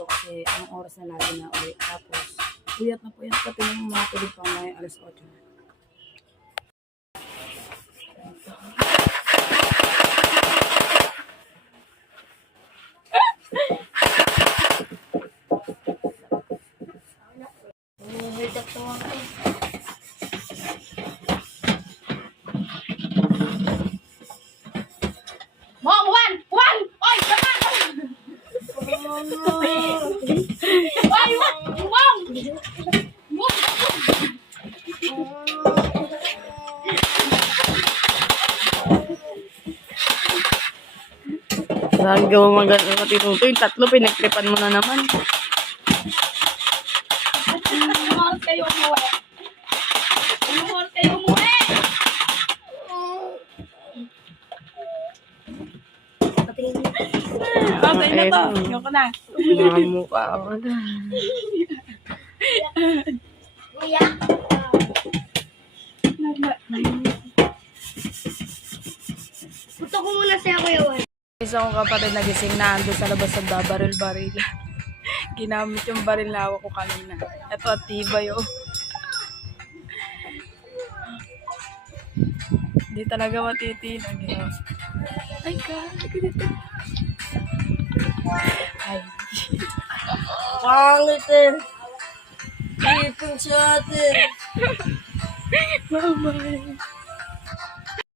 ko kasi ang oras na lagi na uwi. Tapos, puyat na puyat pati ng mga tulog pa may alas 8 na. Mom, one! Oy, sama! Oy, Mom! Saan gawa maganda matinuto? Yung tatlo, pinagtripan mo na naman. Mahal kayo umuwi. Mahal kayo umuwi. Okay na to. Yung ko na. Mukha ako na. Kuya. Gusto ko muna siya, Kuya Juan. Isa kong kapatid nagising na ando sa labas ng baril-baril. Ginamit yung baril na hawak ko kanina. Ito at tibay oh. Hindi talaga matitinag yun. Ay ka, dito. Ay. Pangit eh. Ipin sa atin. Mama.